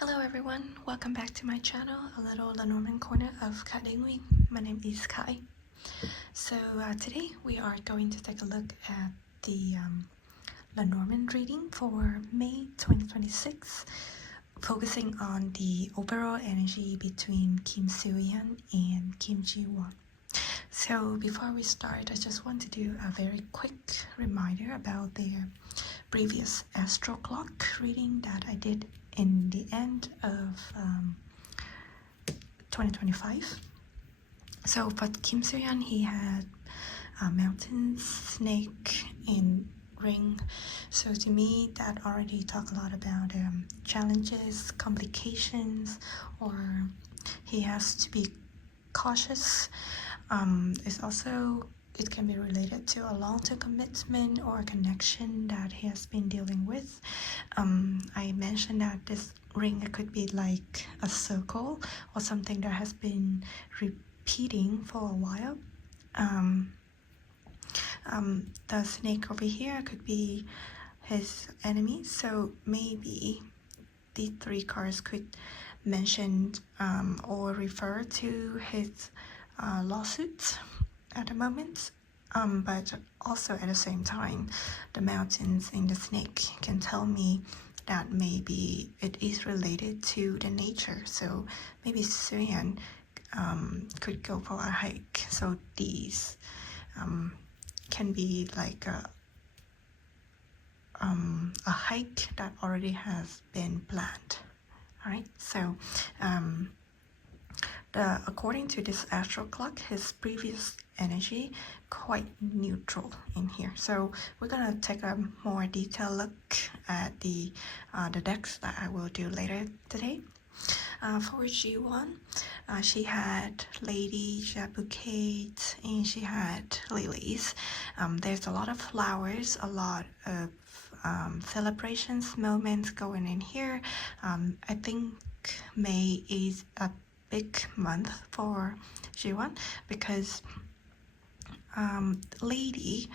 Hello everyone, welcome back to my channel, a little Lenormand corner of Khải. My name is Khải. So today we are going to take a look at the Lenormand reading for May 2026, focusing on the overall energy between Kim Soo Hyun and Kim Ji Won. So before we start, I just want to do a very quick reminder about their previous astro clock reading that I did in the end of 2025. So for Kim Soo Hyun, he had a mountain, snake, and ring. So to me, that already talk a lot about challenges, complications, or he has to be cautious. It's also, it can be related to a long-term commitment or a connection that he has been dealing with. I mentioned that this ring, it could be like a circle or something that has been repeating for a while. The snake over here could be his enemy, so maybe the three cards could mention or refer to his lawsuits at the moment, but also at the same time, the mountains and the snake can tell me that maybe it is related to the nature. So maybe Soo Hyun could go for a hike. So these can be like a hike that already has been planned. All right, so according to this astral clock, his previous energy quite neutral in here. So we're gonna take a more detailed look at the decks that I will do later today. For Ji-won, she had Lady, she had Bouquet, and she had Lilies. There's a lot of flowers, a lot of celebrations, moments going in here. I think May is a big month for Ji-won because Lady,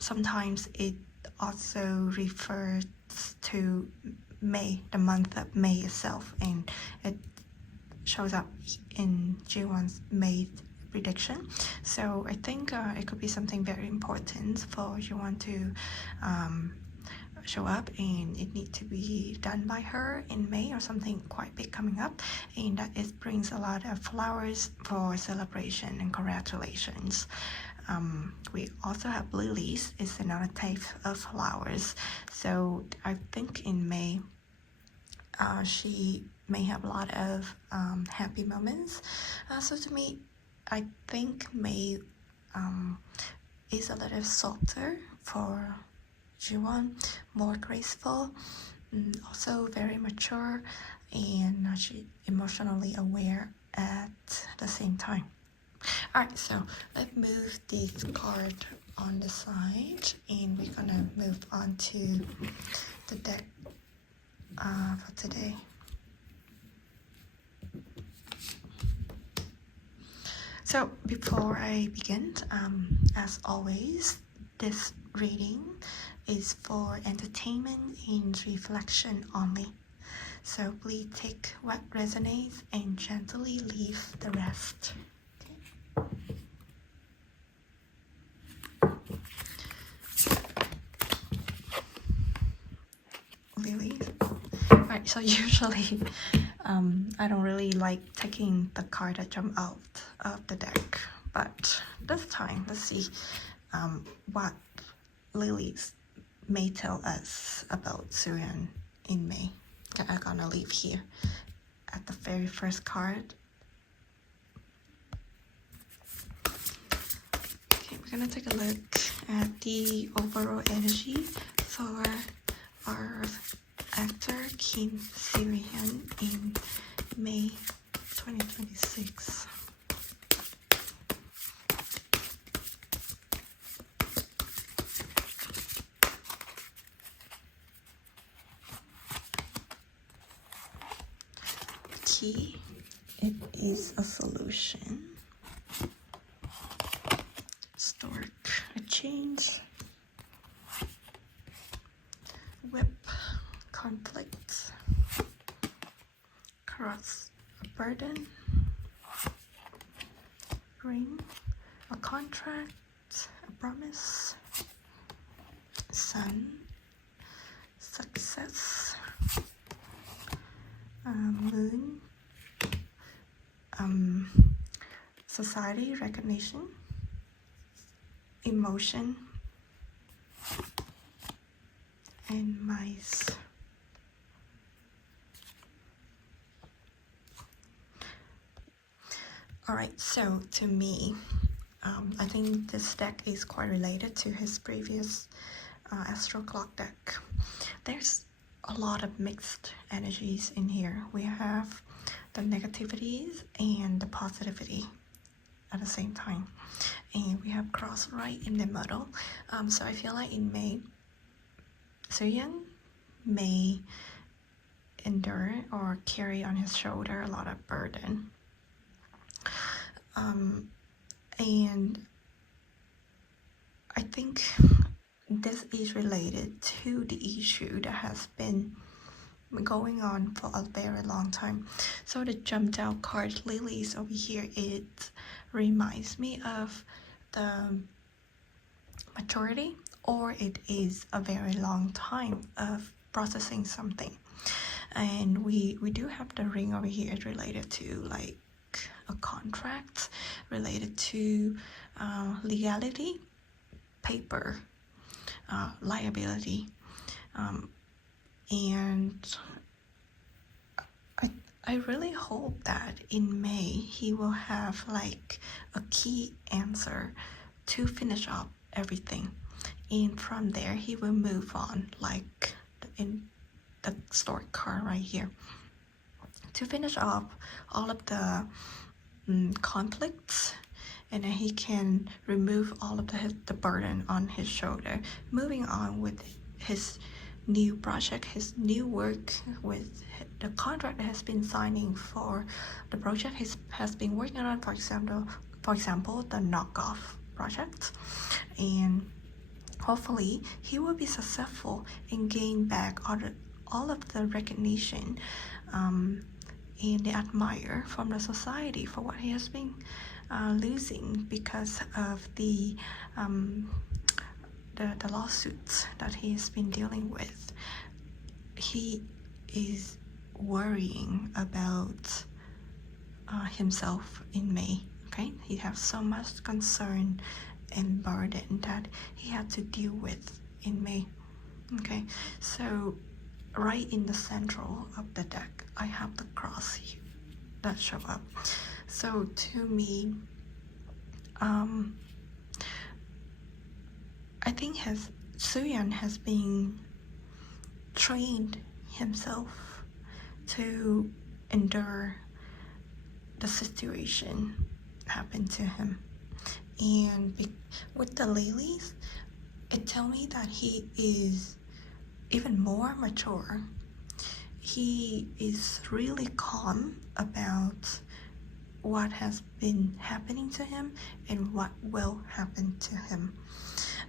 sometimes it also refers to May, the month of May itself, and it shows up in Ji-won's May prediction. So I think it could be something very important for Ji-won to show up, and it needs to be done by her in May or something quite big coming up, and that it brings a lot of flowers for celebration and congratulations. We also have lilies, is another type of flowers. So I think in May she may have a lot of happy moments. So to me, I think May is a little softer for Ji-won, more graceful, also very mature, and she emotionally aware at the same time. Alright, so let's move this card on the side, and we're gonna move on to the deck for today. So before I begin, as always, this reading is for entertainment and reflection only. So please take what resonates and gently leave the rest. Lilies. Alright, so usually I don't really like taking the card that jump out of the deck, but this time let's see what Lilies may tell us about Soo Hyun in May that I'm gonna leave here at the very first card. Okay, we're gonna take a look at the overall energy for our actor Kim Soo Hyun in May 2026. Key, it is a solution. Stork, a change. Whip, conflict. cross, a burden, ring, a contract, a promise, sun, success, moon, society recognition, emotion, and mice. Alright, so to me, I think this deck is quite related to his previous Astro Clock deck. There's a lot of mixed energies in here. We have the negativities and the positivity at the same time, and we have cross right in the middle. So I feel like in May, Soo Hyun may endure or carry on his shoulder a lot of burden, and I think this is related to the issue that has been going on for a very long time. So the jumped out card lilies over here, it reminds me of the maturity, or it is a very long time of processing something. And we do have the ring over here related to like a contract, related to legality, paper, liability, and I really hope that in May he will have like a key answer to finish up everything, and from there he will move on, like in the story card right here, to finish up all of the conflicts, and then he can remove all of the burden on his shoulder, moving on with his new project, his new work, with the contract that has been signing for the project he has been working on, for example the knockoff project. And hopefully he will be successful in gaining back all of the recognition and the admire from the society for what he has been losing because of the lawsuits that he has been dealing with. He is worrying about himself in May. Okay, he has so much concern and burden that he had to deal with in May. Okay, so right in the central of the deck, I have the cross here that show up. So to me, I think Soo Hyun has been trained himself to endure the situation happened to him, and with the lilies, it tells me that he is even more mature. He is really calm about what has been happening to him and what will happen to him,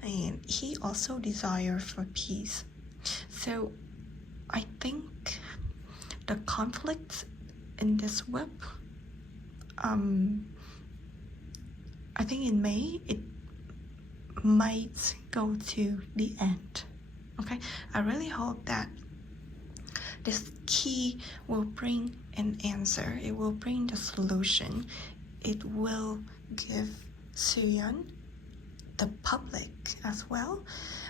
and he also desires for peace. So I think the conflicts in this whip, I think in May it might go to the end. Okay, I really hope that this key will bring an answer. It will bring the solution. It will give Soo Hyun, the public as well,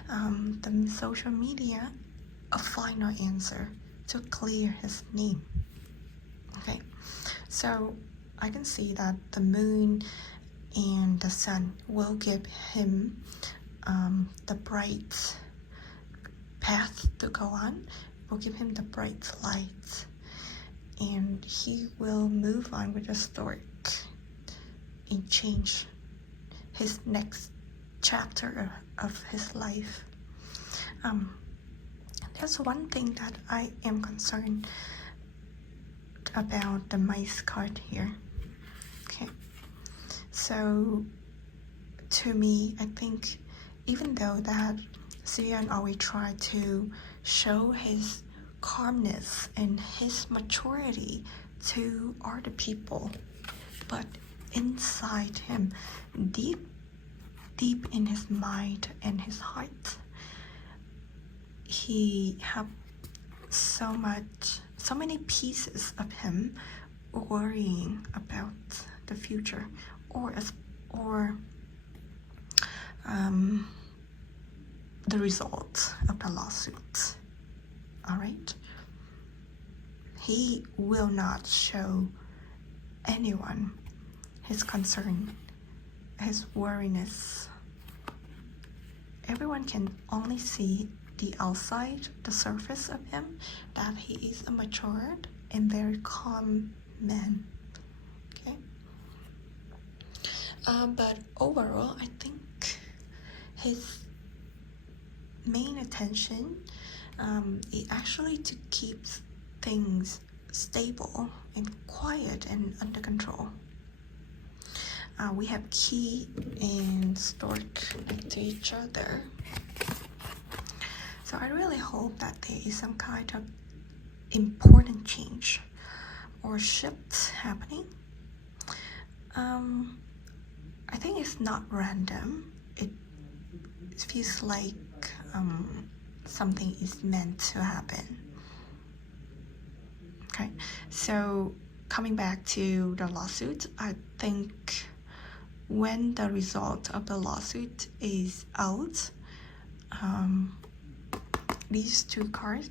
the social media, a final answer to clear his name. Okay, so I can see that the moon and the sun will give him the bright path to go on, will give him the bright light, and he will move on with the story and change his next chapter of his life. There's one thing that I am concerned about the mice card here. Okay, so to me, I think even though that Soo Hyun always try to show his calmness and his maturity to other people, but inside him, deep in his mind and his heart, he have so many pieces of him worrying about the future or the result of the lawsuit. All right, he will not show anyone his concern, his worriness. Everyone can only see the outside, the surface of him, that he is a matured and very calm man. Okay. But overall, I think his main attention is actually to keep things stable and quiet and under control. We have Key and Stork next to each other. So I really hope that there is some kind of important change or shift happening. I think it's not random. It feels like something is meant to happen. Okay, so coming back to the lawsuit, I think when the result of the lawsuit is out, these two cards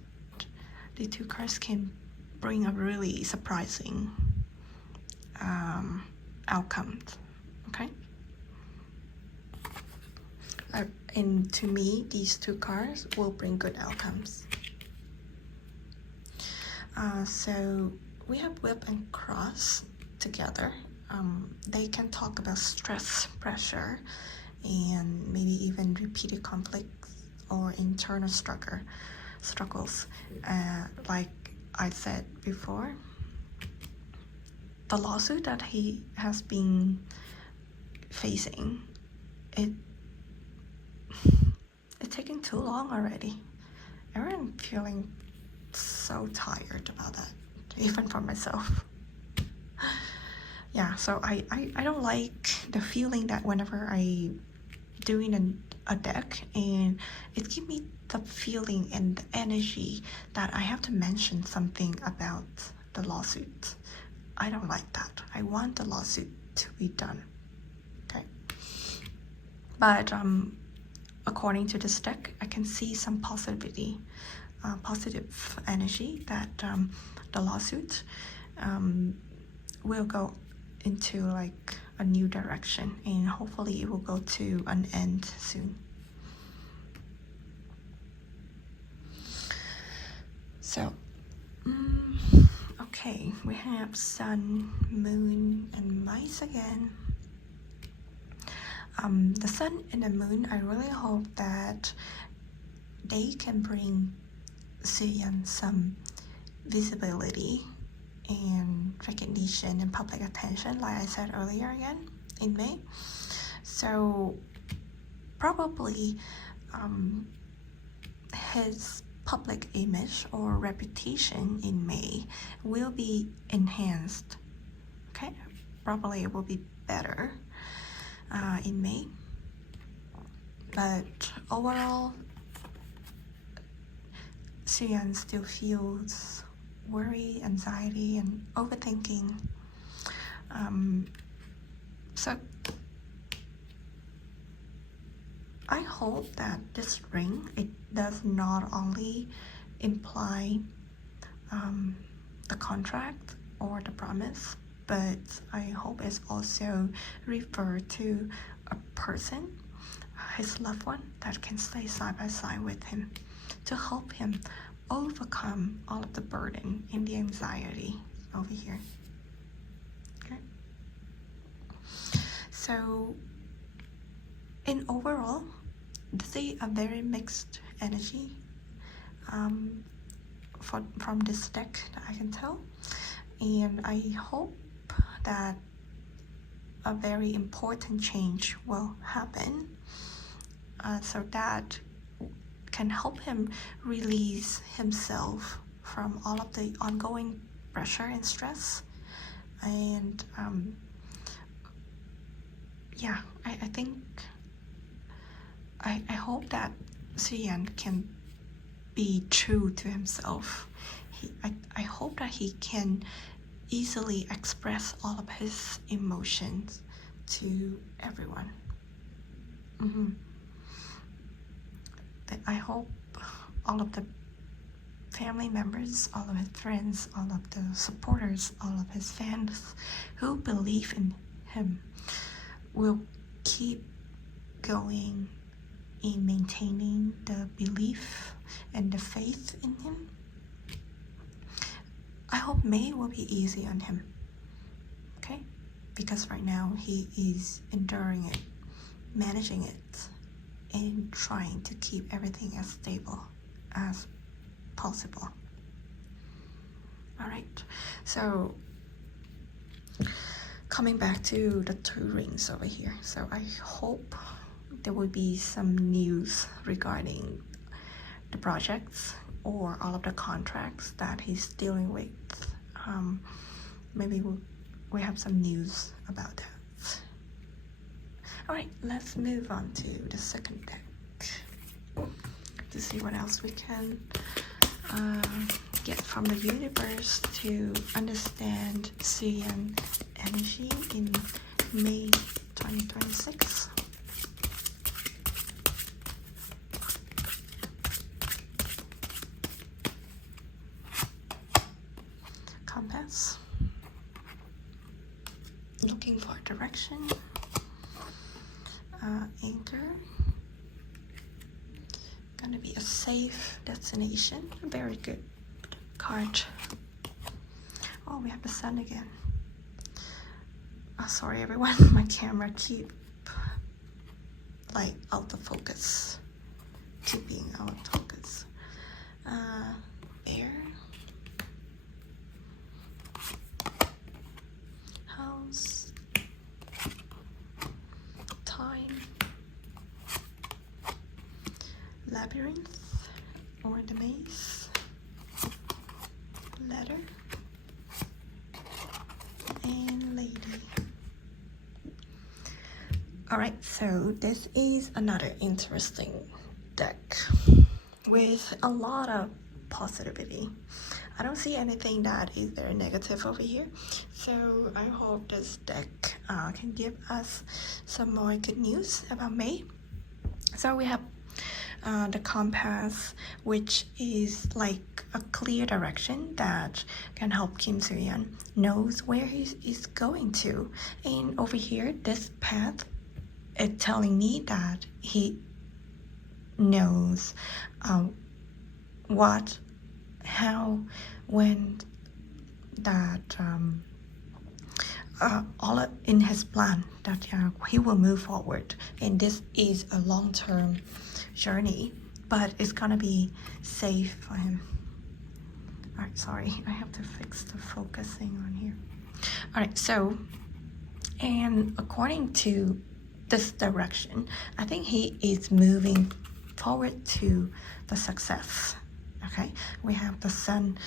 can bring a really surprising outcome. Okay, and to me, these two cards will bring good outcomes. So we have Whip and Cross together. They can talk about stress, pressure, and maybe even repeated conflicts or internal struggles. Like I said before, the lawsuit that he has been facing, it's taking too long already. I'm feeling so tired about that, even for myself. Yeah, so I don't like the feeling that whenever I doing a deck, and it gives me the feeling and the energy that I have to mention something about the lawsuit. I don't like that. I want the lawsuit to be done. Okay. But according to this deck, I can see some positive energy that the lawsuit will go into like a new direction, and hopefully it will go to an end soon. So okay, we have Sun, Moon, and Mice again. The Sun and the Moon, I really hope that they can bring Soo Hyun some visibility and recognition and public attention, like I said earlier again, in May. So probably his public image or reputation in May will be enhanced. Okay, probably it will be better in May. But overall, Soo Hyun still feels worry, anxiety, and overthinking. So I hope that this ring, it does not only imply the contract or the promise, but I hope it's also referred to a person, his loved one, that can stay side by side with him to help him overcome all of the burden and the anxiety over here. Okay. So in overall, this is a very mixed energy from this deck that I can tell, and I hope that a very important change will happen, so that can help him release himself from all of the ongoing pressure and stress. And yeah, I think I hope that Soo Hyun can be true to himself. I hope that he can easily express all of his emotions to everyone. I hope all of the family members, all of his friends, all of the supporters, all of his fans who believe in him will keep going in maintaining the belief and the faith in him. I hope May will be easy on him, okay? Because right now he is enduring it, managing it, and trying to keep everything as stable as possible. All right, so coming back to the 2 rings over here. So I hope there will be some news regarding the projects or all of the contracts that he's dealing with. Maybe we have some news about that. All right, let's move on to the second deck to see what else we can get from the universe to understand Soo Hyun energy in May 2026. Compass, looking for direction. Anchor, gonna be a safe destination. Very good card. Oh, we have the sun again. Oh, sorry everyone, my camera keep like out of focus, keeping out of focus. Bear, house, time, labyrinth or the maze, letter, and lady. Alright, so this is another interesting deck with a lot of positivity. I don't see anything that is very negative over here, so I hope this deck can give us some more good news about May. So we have the compass, which is like a clear direction that can help Kim Soo Hyun knows where he is going to. And over here, this path is telling me that he knows what, how, when, that all in his plan, that he will move forward. And this is a long-term journey, but it's gonna be safe for him. All right, sorry, I have to fix the focusing on here. All right, so, and according to this direction, I think he is moving forward to the success. Okay, we have the sun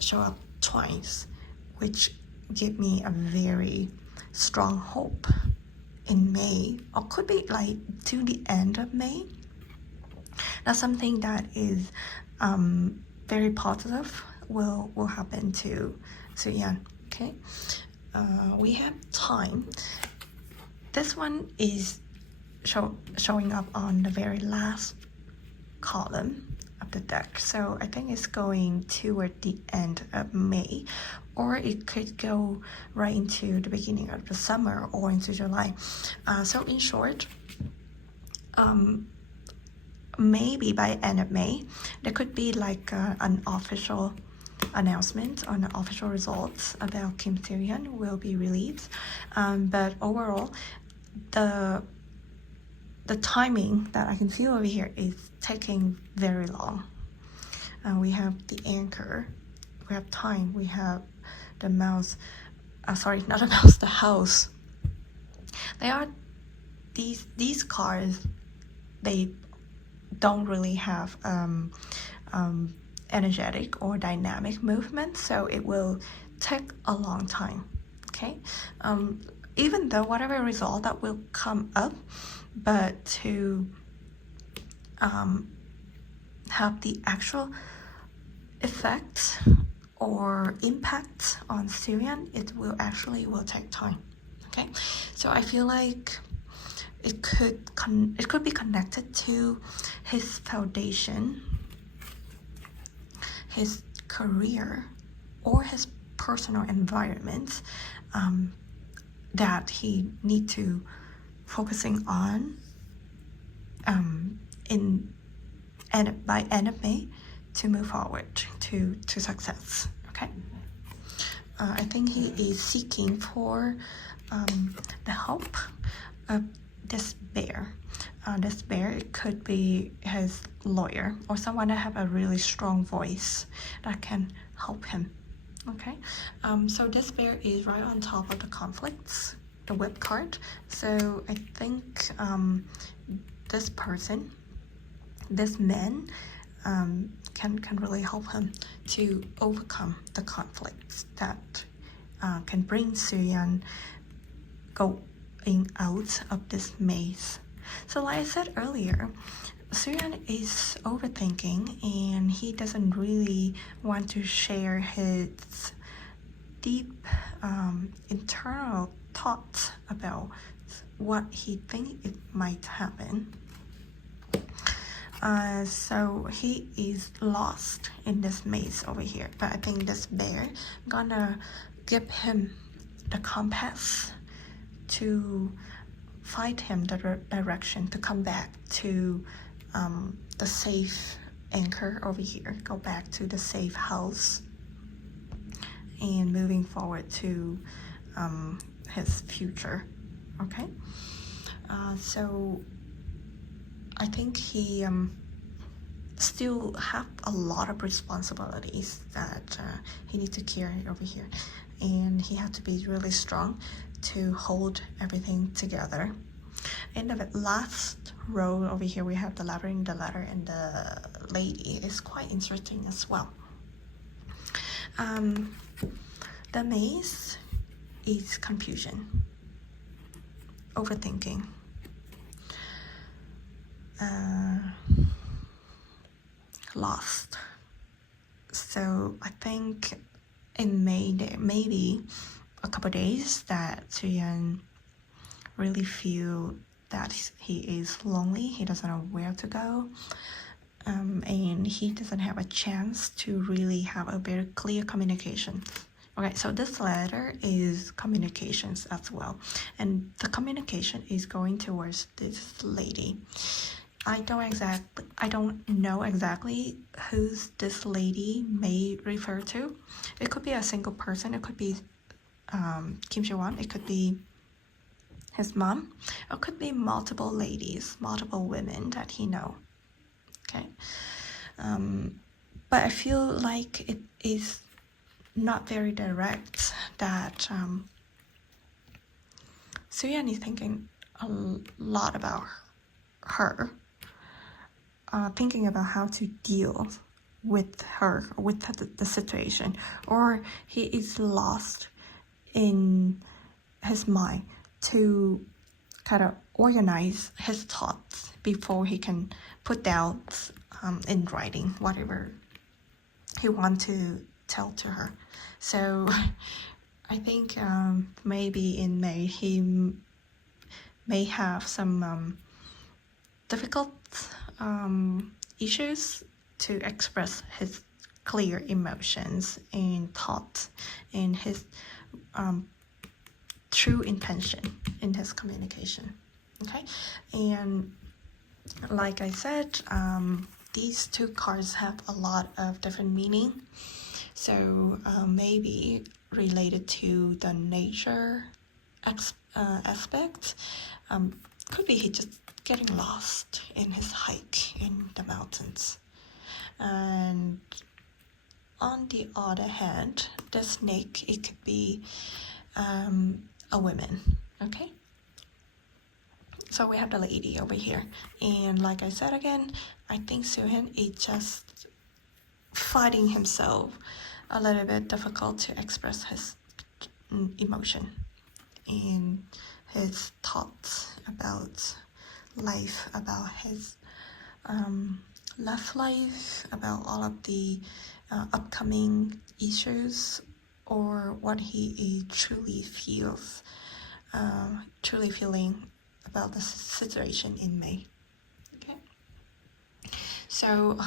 show up twice, which give me a very strong hope in May, or could be like to the end of May. Now something that is very positive will happen to Soo Hyun. Okay, we have time. This one is showing up on the very last column of the deck, so I think it's going toward the end of May, or it could go right into the beginning of the summer or into July. So in short, maybe by end of May there could be like an official announcement on the official results about Kim Soo Hyun will be released, but overall the timing that I can feel over here is taking very long. We have the anchor, we have time, we have the mouse, sorry, not a mouse, the house. They are these cards, they don't really have energetic or dynamic movement, so it will take a long time. Okay, even though whatever result that will come up, but to have the actual effect or impact on Soo Hyun, it will take time. Okay, so I feel like it could be connected to his foundation, his career, or his personal environment that he need to focusing on by end of May to move forward to success. Okay, I think he is seeking for the help of this bear. This bear, it could be his lawyer or someone that have a really strong voice that can help him. Okay, so this bear is right on top of the conflicts, the whip card. So I think this person, this man, can really help him to overcome the conflicts that can bring Soo Hyun going out of this maze. So like I said earlier, Soo Hyun is overthinking and he doesn't really want to share his deep internal thoughts about what he thinks it might happen. So he is lost in this maze over here, but I think this bear gonna give him the compass to find him the direction to come back to the safe anchor over here, go back to the safe house and moving forward to his future. Okay, so I think he still have a lot of responsibilities that he needs to carry over here, and he has to be really strong to hold everything together. In the last row over here, we have the labyrinth, the ladder, and the lady. It's quite interesting as well. The maze is confusion, overthinking, lost. So I think in May there may be a couple days that Soo Hyun really feel that he is lonely, he doesn't know where to go, and he doesn't have a chance to really have a very clear communication. Okay, so this letter is communications as well, and the communication is going towards this lady. I don't know exactly who's this lady may refer to. It could be a single person, it could be Kim Soo Hyun, it could be his mom, it could be multiple ladies, multiple women that he know. Okay, but I feel like it is not very direct that Soo Hyun is thinking a lot about her, thinking about how to deal with her, with the situation, or he is lost in his mind to kind of organize his thoughts before he can put down in writing whatever he wants to tell to her. So I think maybe in May he may have some difficult issues to express his clear emotions and thoughts and his true intention in his communication. Okay, and like I said, these two cards have a lot of different meaning, so maybe related to the nature aspect, could be he just getting lost in his hike in the mountains. And on the other hand, the snake, it could be a woman. Okay, so we have the lady over here, and like I said again, I think Soo Hyun is just fighting himself, a little bit difficult to express his emotion and his thoughts about life, about his love life, about all of the upcoming issues, or what he truly feels, truly feeling about the situation in May. Okay, so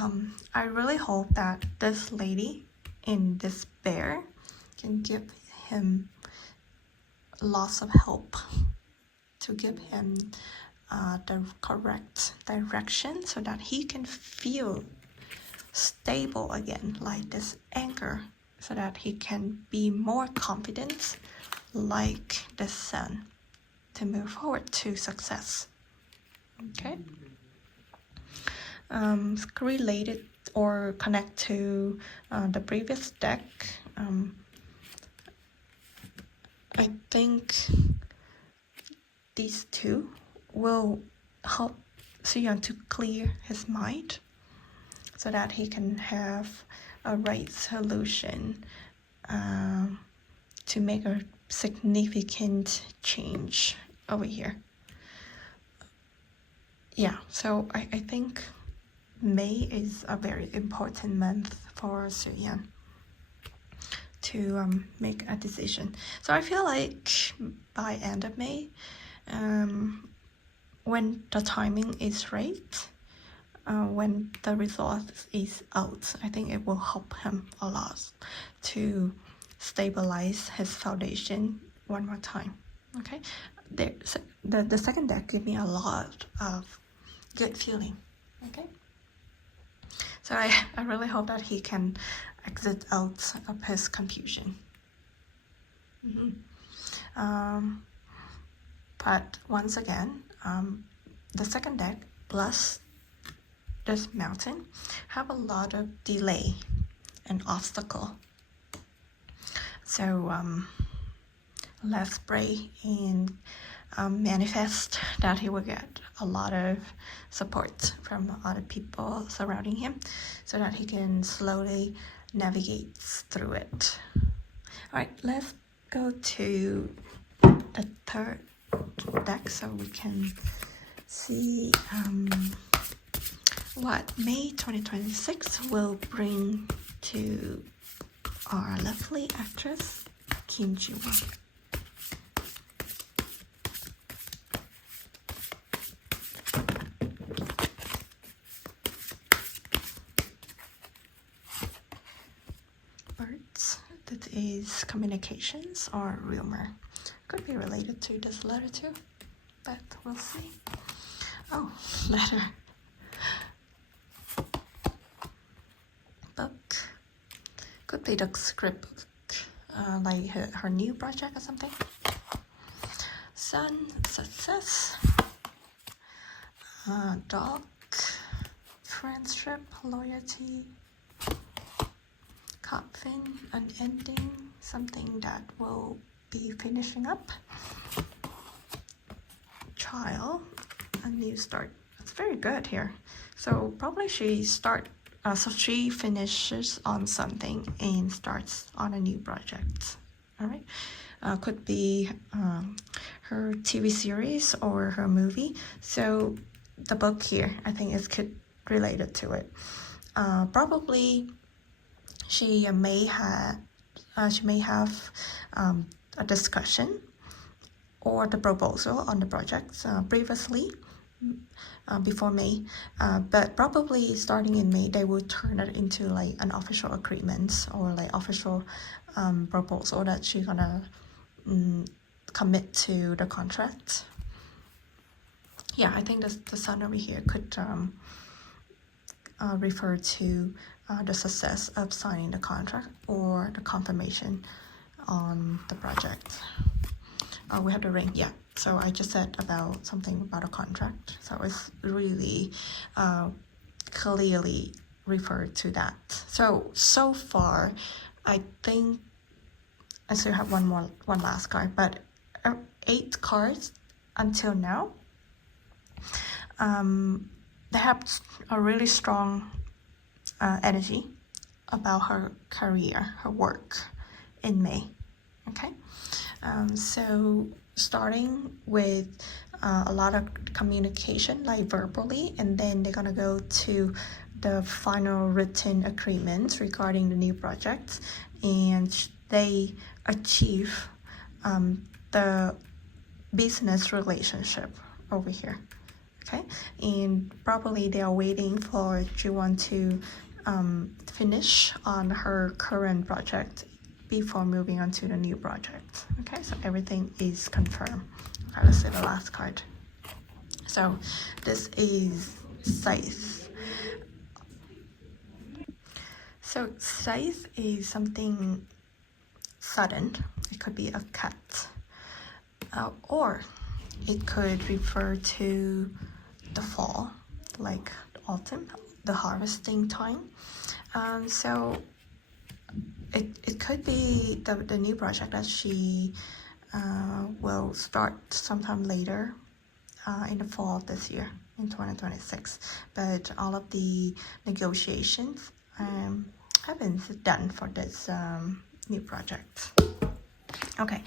I really hope that this lady in despair can give him lots of help, to give him the correct direction so that he can feel stable again, like this anchor, so that he can be more confident like the sun to move forward to success. Okay, related or connect to the previous deck, I think these two will help Soo Hyun to clear his mind so that he can have a right solution to make a significant change over here. Yeah, so I think May is a very important month for Soo Hyun to make a decision. So I feel like by end of May, when the timing is right, when the result is out, I think it will help him a lot to stabilize his foundation one more time. Okay, the second deck gave me a lot of good feeling. Okay, so I really hope that he can exit out of his confusion. But once again, the second deck plus this mountain have a lot of delay and obstacle. So let's pray and manifest that he will get a lot of support from other people surrounding him so that he can slowly navigate through it. All right, let's go to the third deck so we can see what May 2026 will bring to our lovely actress Kim Soo Hyun. Birds, that is communications or rumor. Could be related to this letter too, but we'll see. Oh, letter. Book. Could be the script book, like her new project or something. Sun, success. Dog, friendship, loyalty. Coffin, an ending, something that will be finishing up. Child, a new start. It's very good here. So probably she finishes on something and starts on a new project. All right, could be her TV series or her movie. So the book here, I think, is related to it. Probably she may have a discussion or the proposal on the project previously, before May, but probably starting in May they will turn it into like an official agreement or like official proposal that she's gonna commit to the contract. Yeah, I think the sun over here could refer to the success of signing the contract or the confirmation on the project. We have the ring, yeah. So I just said about something about a contract. So it's really clearly referred to that. So far, I think I still have one last card, but 8 cards until now. They have a really strong energy about her career, her work in May. Okay, so starting with a lot of communication, like verbally, and then they're gonna go to the final written agreements regarding the new projects, and they achieve the business relationship over here. Okay, and probably they are waiting for Jiwon to finish on her current project before moving on to the new project. Okay, so everything is confirmed. Okay, let's see the last card. So this is Scythe. So Scythe is something sudden. It could be a cut, or it could refer to the fall, like autumn, the harvesting time. So it could be the new project that she will start sometime later in the fall of this year, in 2026. But all of the negotiations have been done for this new project. Okay,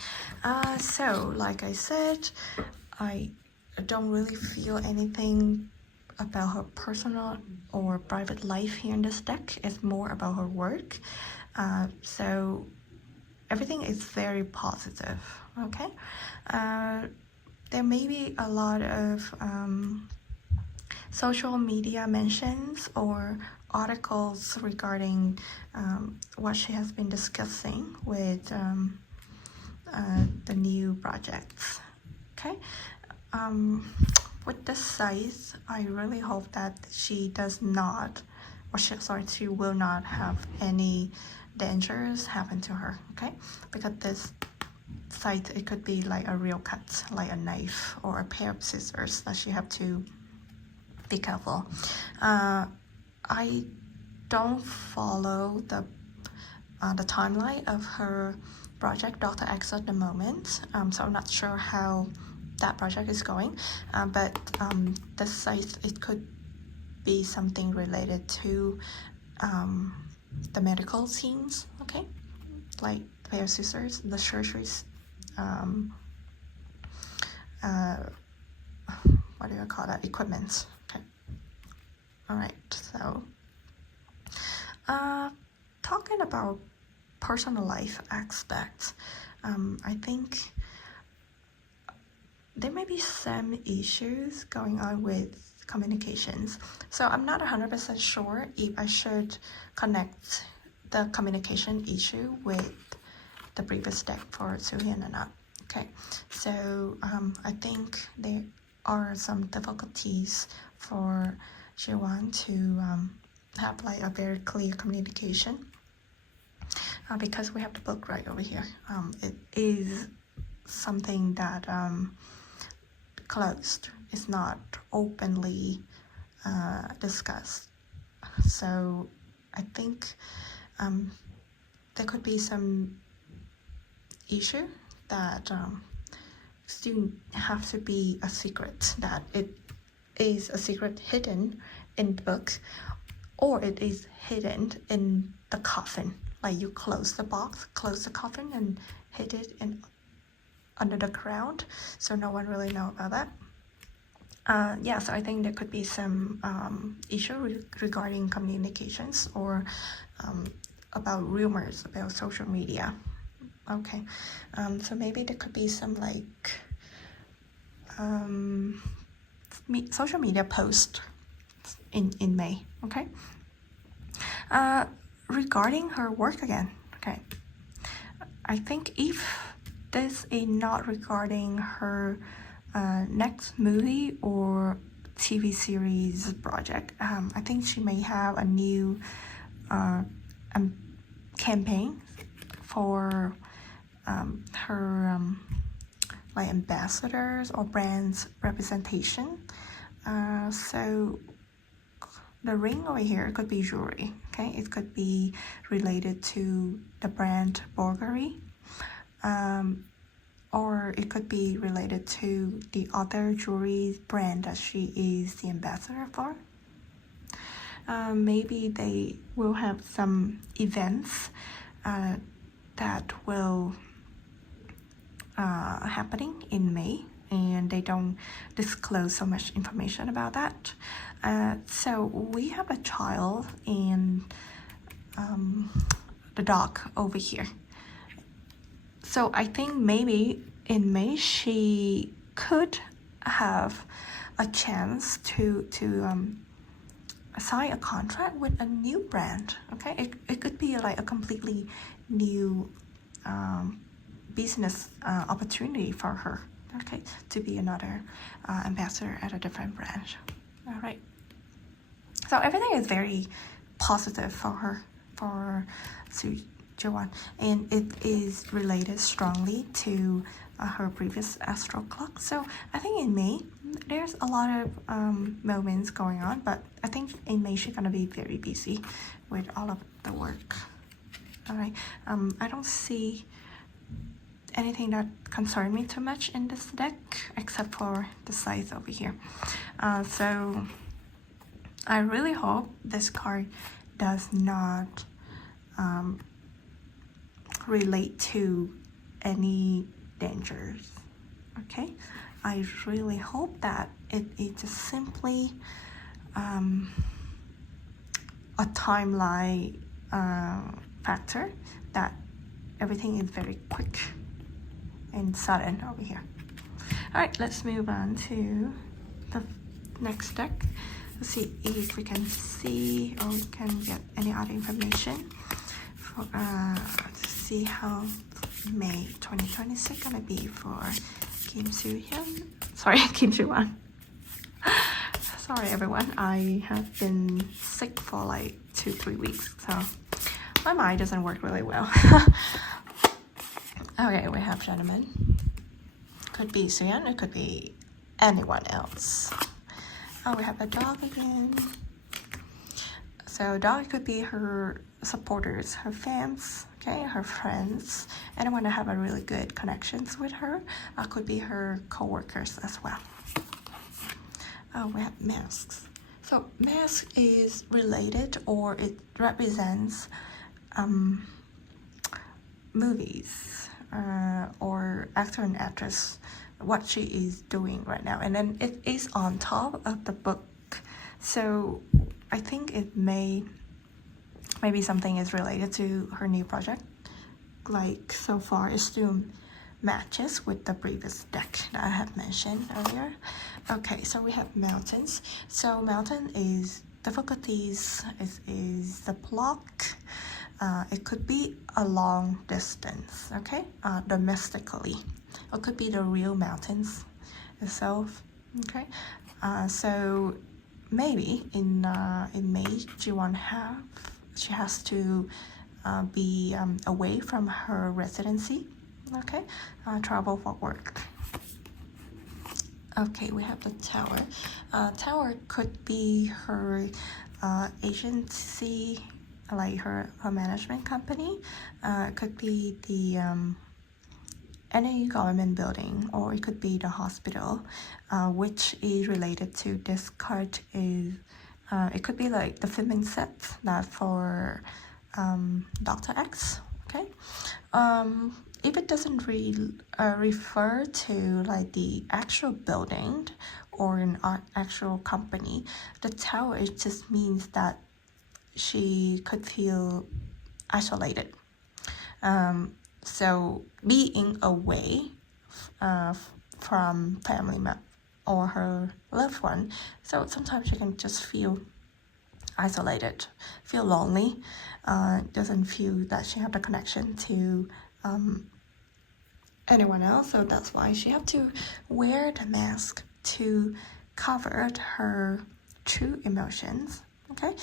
so like I said, I don't really feel anything about her personal or private life here in this deck. It's more about her work. So everything is very positive. Okay, there may be a lot of social media mentions or articles regarding what she has been discussing with the new projects. Okay, with this Scythe, I really hope that she does not, or she will not have any dangers happen to her. Okay, because this Scythe, it could be like a real cut, like a knife or a pair of scissors that she have to be careful. I don't follow the timeline of her project Dr. X at the moment, so I'm not sure how that project is going, but this Scythe, it could be something related to the medical scenes. Okay, like pair of scissors, the surgeries, what do you call that, equipment. Okay, all right, so talking about personal life aspects, I think there may be some issues going on with communications. So I'm not 100% sure if I should connect the communication issue with the previous deck for Soo Hyun or not. Okay, so I think there are some difficulties for Jiwon to have like a very clear communication, because we have the book right over here. It is something that closed. It's not openly discussed. So I think there could be some issue that still have to be a secret, that it is a secret hidden in the book, or it is hidden in the coffin. Like you close the box, close the coffin, and hid it in under the ground, so no one really know about that. Yeah, so I think there could be some issue regarding communications, or about rumors about social media. Okay, so maybe there could be some like social media post in May. Okay, regarding her work again. Okay, I think if this is not regarding her next movie or TV series project, I think she may have a new campaign for her like ambassadors or brands representation. So the ring over here could be jewelry. Okay, it could be related to the brand Bulgari, or it could be related to the other jewelry brand that she is the ambassador for. maybe they will have some events that will happening in May, and they don't disclose so much information about that. So we have a child and the dog over here. So I think maybe in May she could have a chance to sign a contract with a new brand. Okay, it could be like a completely new business opportunity for her. Okay, to be another ambassador at a different brand. All right. So everything is very positive for her, for Soo Hyun, and it is related strongly to her previous astral clock. So I think in May there's a lot of moments going on, but I think in May she's gonna be very busy with all of the work. All right. I don't see anything that concerns me too much in this deck except for the size over here. So I really hope this card does not relate to any dangers. Okay, I really hope that it is just simply a timeline factor, that everything is very quick and sudden over here. All right, let's move on to the next deck. Let's see if we can see or we can get any other information for to see how May 2026 gonna be for Kim Soo Hyun. Sorry, Kim Soo Hyun. Sorry everyone, I have been sick for like 2-3 weeks, so my mind doesn't work really well. Okay, we have gentlemen. Could be Soo Hyun, it could be anyone else. Oh, we have a dog again. So dog could be her supporters, her fans, okay, her friends, anyone that have a really good connections with her. Could be her co-workers as well. Oh, we have masks. So mask is related, or it represents movies or actor and actress, what she is doing right now, and then it is on top of the book. So I think it maybe something is related to her new project. Like so far it still matches with the previous deck that I have mentioned earlier. Okay, so we have mountains. So mountain is difficulties, is the block. It could be a long distance, okay, domestically. It could be the real mountains itself, okay. So maybe in May she has to be away from her residency, okay, travel for work. Okay, we have the tower. Tower could be her agency, like her management company. It could be the any government building, or it could be the hospital, which is related to this card. Is it could be like the filming set that for Dr. X, okay. If it doesn't refer to like the actual building or an actual company, the tower, it just means that she could feel isolated. So being away from family or her loved one, so sometimes she can just feel isolated, feel lonely, doesn't feel that she have the connection to anyone else. So that's why she have to wear the mask to cover her true emotions. Okay,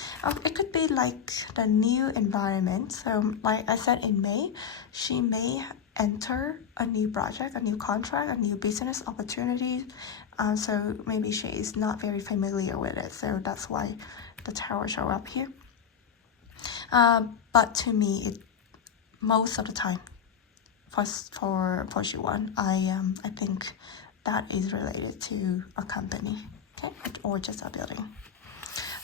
it could be like the new environment. So like I said, in May, she may enter a new project, a new contract, a new business opportunity. So maybe she is not very familiar with it. So that's why the tower show up here. But to me, most of the time, for Soo-won, I think that is related to a company, okay, or just a building.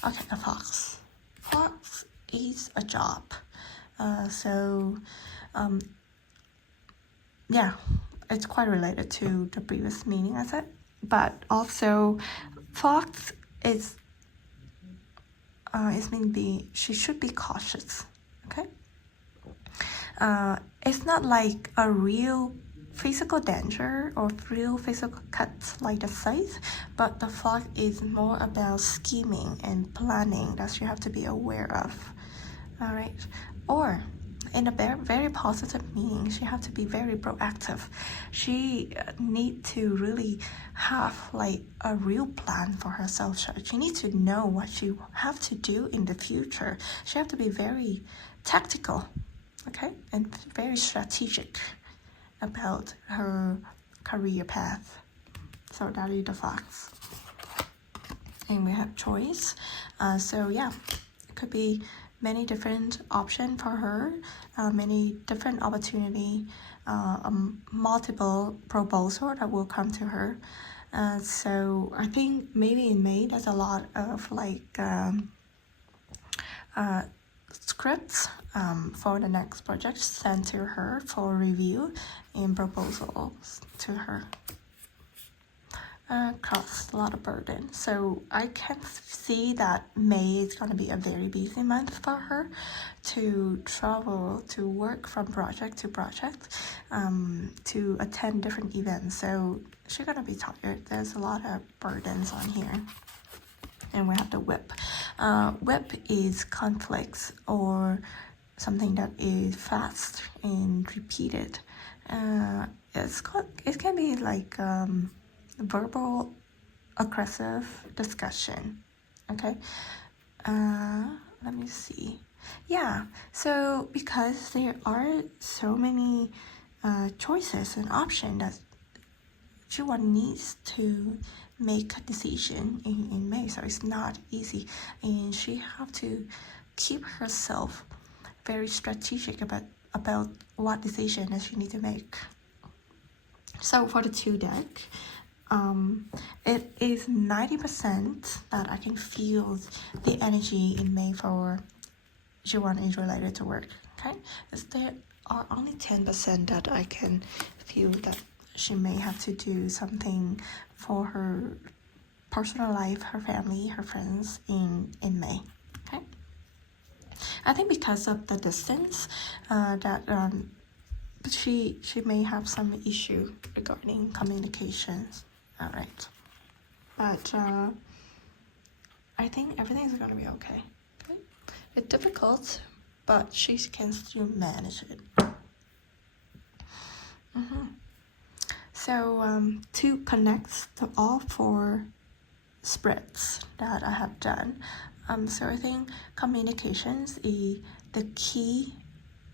Okay, a fox. Fox is a job. Yeah, it's quite related to the previous meaning I said. But also, fox is mean she should be cautious. Okay. It's not like a real physical danger or real physical cuts like the scythe, but the fox is more about scheming and planning that you have to be aware of. All right. Or in a very, very positive meaning, she have to be very proactive. She need to really have like a real plan for herself. She needs to know what she have to do in the future. She have to be very tactical, okay, and very strategic about her career path. So that is the fox. And we have choice. So yeah, it could be many different options for her, many different opportunity, multiple proposal that will come to her. So I think maybe in May there's a lot of like scripts for the next project sent to her for review and proposals to her. Costs a lot of burden. So I can see that May is going to be a very busy month for her to travel, to work from project to project, to attend different events. So she's going to be tired. There's a lot of burdens on here. And we have the whip. Whip is conflicts or something that is fast and repeated. It can be like verbal aggressive discussion. Okay. Let me see. Yeah, so because there are so many choices and options that Jiwon needs to make a decision in May, so it's not easy, and she have to keep herself very strategic about what decision that she need to make. So for the 2 deck, it is 90% that I can feel the energy in May for Jiwon is related to work. Okay, there are only 10% that I can feel that she may have to do something for her personal life, her family, her friends in May. Okay, I think because of the distance, she may have some issue regarding communications. All right, but I think everything is gonna be okay. Okay, it's difficult, but she can still manage it. So to connect to all 4 spreads that I have done, so I think communications is the key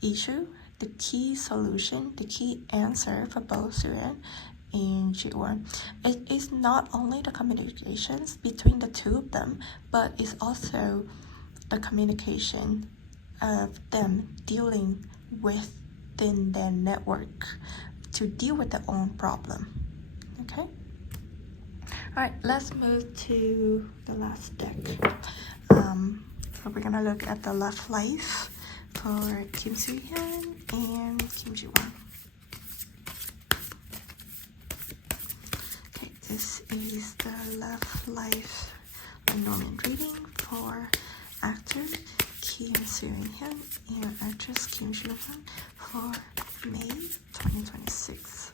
issue, the key solution, the key answer for both Suyeon and Jiwon. It is not only the communications between the 2 of them, but it's also the communication of them dealing within their network to deal with their own problem. Okay. Alright, let's move to the last deck. So we're gonna look at the love life for Kim Soo Hyun and Kim Jiwon. Okay, this is the love life Lenormand reading for actor Kim Soo Hyun and actress Kim Soo Hyun for May 2026.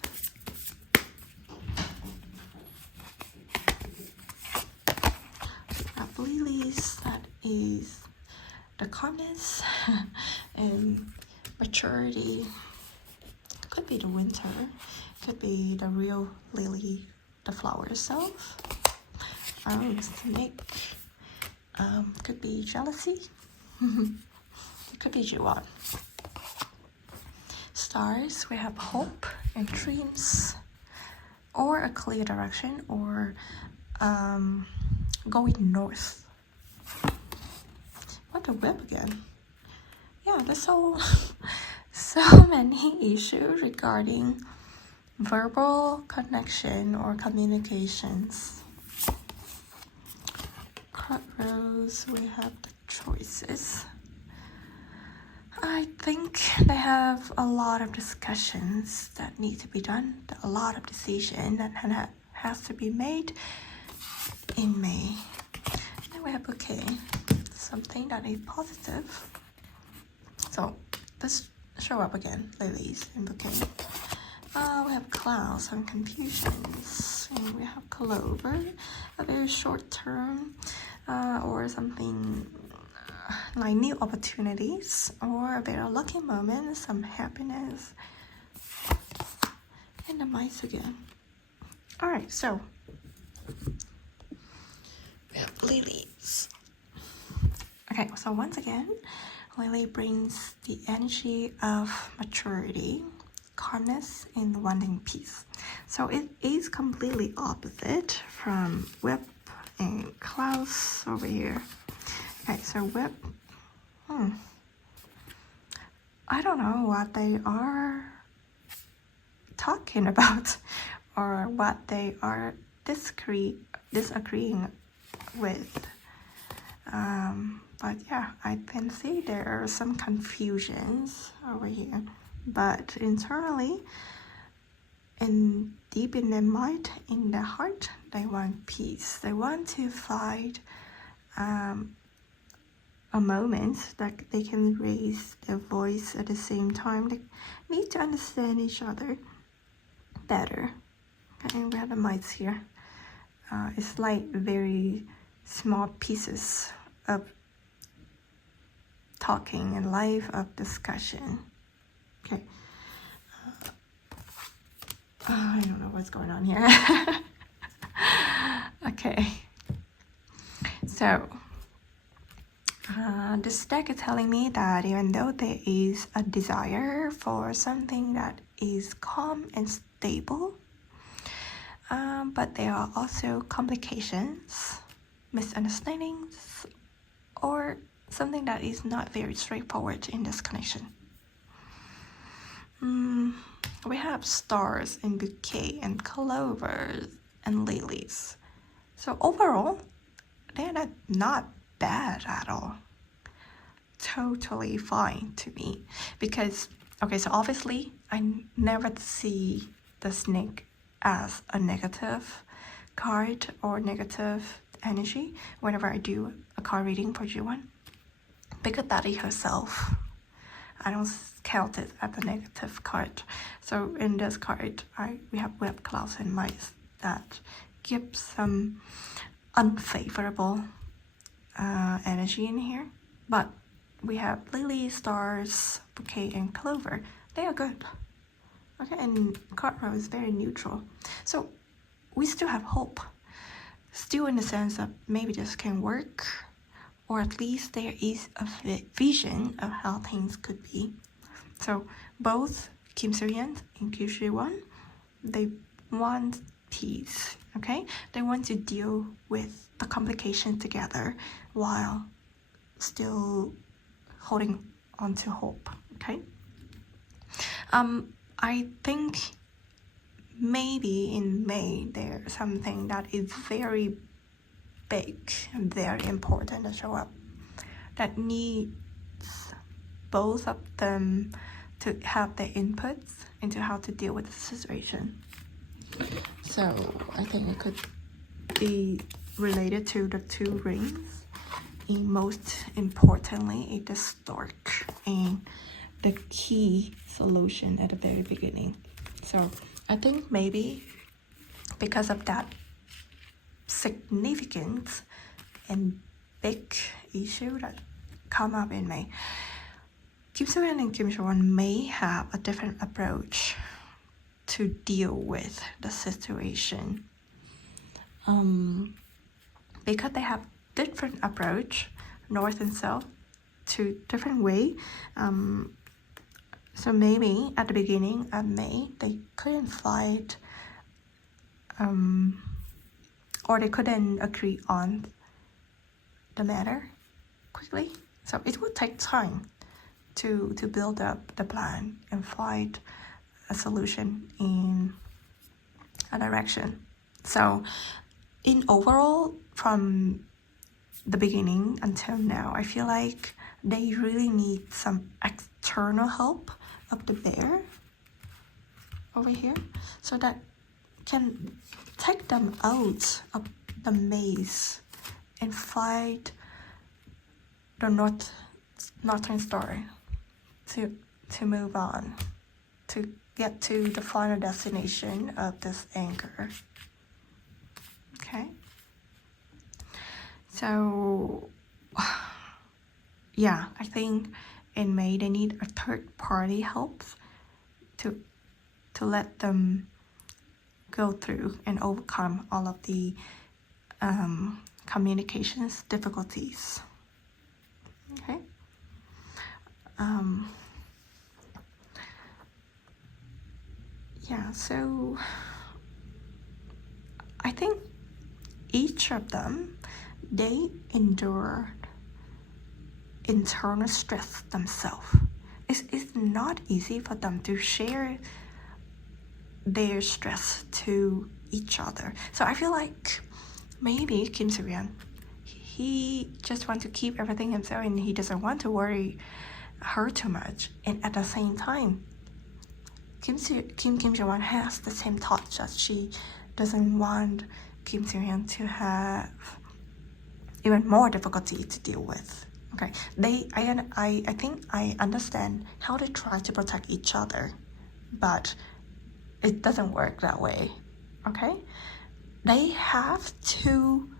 Lilies, that is the calmness and maturity. Could be the winter, could be the real lily, the flower itself. Snake, could be jealousy. It could be Jiwon. Stars, we have hope and dreams, or a clear direction, or going north. What the whip again? Yeah, there's so many issues regarding verbal connection or communications. Cut rose, we have the choices. I think they have a lot of discussions that need to be done, a lot of decision that has to be made in May. Then we have bouquet, something that is positive. So let's show up again, lilies and bouquet. We have clouds, some confusions, and we have clover, a very short term, or something like new opportunities, or a bit of lucky moment, some happiness, and the mice again. All right, so we have lilies. Okay, so once again, lily brings the energy of maturity, calmness, and wanting peace. So it is completely opposite from whip and clouds over here. Okay, so whip, I don't know what they are talking about or what they are disagreeing with. But yeah, I can see there are some confusions over here. But internally, and deep in their mind, in their heart, they want peace. They want to find a moment that they can raise their voice at the same time. They need to understand each other better. Okay, and we have the mites here. It's like very small pieces of talking and life of discussion. Okay. I don't know what's going on here. Okay. So, this deck is telling me that even though there is a desire for something that is calm and stable, but there are also complications, misunderstandings, or something that is not very straightforward in this connection. We have stars and bouquet and clovers and lilies. So overall, they're not bad at all. Totally fine to me. Because, okay, so obviously, I never see the snake as a negative card or negative energy whenever I do a card reading for G1. Because that is herself. I don't count it as a negative card. So in this card, we have web clouds and mice that give some unfavorable energy in here. But we have lily, stars, bouquet, and clover. They are good. Okay, and card row is very neutral. So we still have hope. Still in the sense that maybe this can work, or at least there is a vision of how things could be. So both Kim Soo Hyun and Kim Soo Hyun, they want peace, okay? They want to deal with the complications together while still holding on to hope, okay? I think maybe in May there's something that is very big and very important to show up that needs both of them to have their inputs into how to deal with the situation. So I think it could be related to the two rings, and most importantly it is stork and the key solution at the very beginning. So I think maybe because of that significant and big issue that come up in May, Kim Soo Hyun and Kim Soo Hyun may have a different approach to deal with the situation. Because they have different approach, north and south, to different way. So maybe at the beginning of May, they couldn't fight, or they couldn't agree on the matter quickly. So it would take time to build up the plan and find a solution in a direction. So in overall, from the beginning until now, I feel like they really need some external help of the bear over here, so that can take them out of the maze and fight the northern star to move on, to get to the final destination of this anchor. Okay, so yeah, I think in May they need a third party help to let them go through and overcome all of the communications difficulties. Okay. Yeah, so I think each of them, they endured internal stress themselves. It's not easy for them to share their stress to each other. So I feel like maybe Kim Soo Hyun, he just wants to keep everything himself and he doesn't want to worry her too much. And at the same time, Kim Soo Hyun has the same thought that she doesn't want Kim Soo Hyun to have even more difficulty to deal with. Okay, I think I understand how they try to protect each other, but it doesn't work that way. Okay, they have to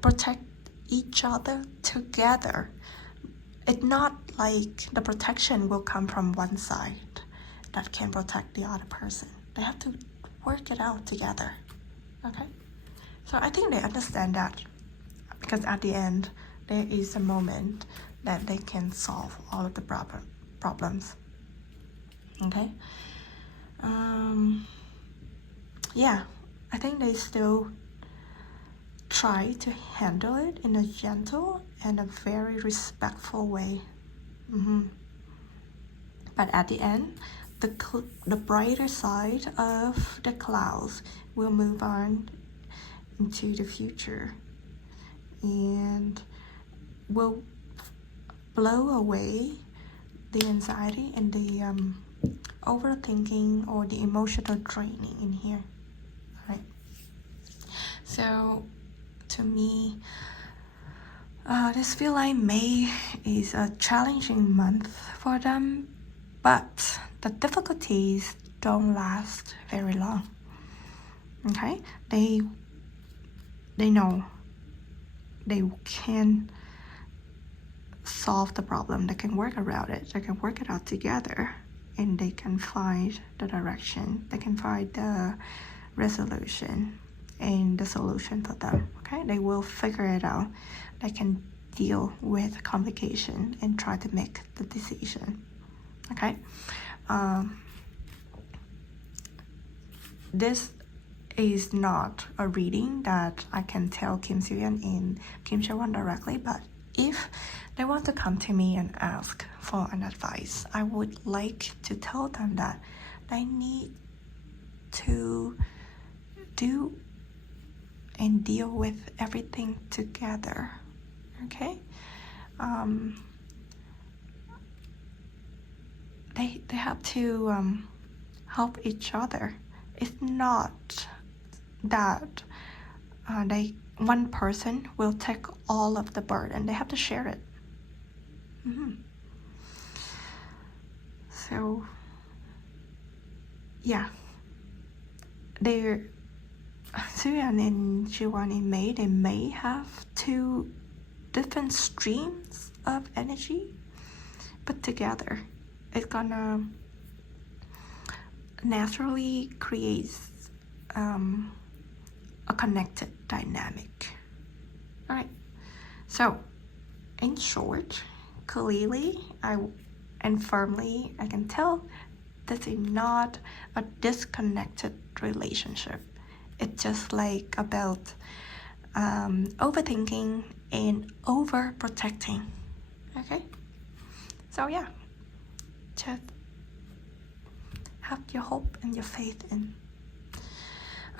protect each other together. It's not like the protection will come from one side that can protect the other person. They have to work it out together. Okay, so I think they understand that, because at the end there is a moment that they can solve all of the problems. Okay, yeah, I think they still try to handle it in a gentle and a very respectful way. But at the end, the brighter side of the clouds will move on into the future and will blow away the anxiety and the overthinking or the emotional draining in here. Right? So to me, this feel like May is a challenging month for them, but the difficulties don't last very long. Okay, they know they can solve the problem, they can work around it, they can work it out together, and they can find the direction, they can find the resolution and the solution for them. Okay, they will figure it out, they can deal with complication and try to make the decision. Okay, this is not a reading that I can tell Kim Soo Hyun and Kim Soo Hyun directly, but if they want to come to me and ask for an advice, I would like to tell them that they need to do and deal with everything together. Okay, they have to help each other. It's not that one person will take all of the burden. They have to share it. So yeah, they're Soo Hyun and Jiwon in May, they may have two different streams of energy, but together it's gonna naturally create a connected dynamic. All right, so in short, clearly and firmly I can tell this is not a disconnected relationship. It's just like about overthinking and overprotecting. Okay, so yeah, just have your hope and your faith in.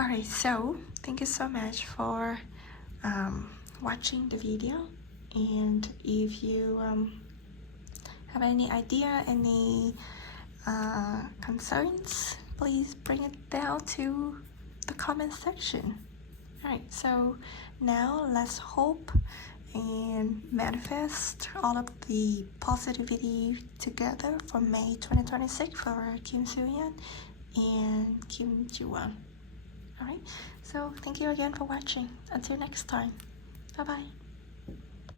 Alright, so thank you so much for watching the video. And if you have any idea, any concerns, please bring it down to the comment section. Alright, so now let's hope and manifest all of the positivity together for May 2026 for Kim Soo Hyun and Kim Soo Hyun. Alright, so thank you again for watching. Until next time, bye bye.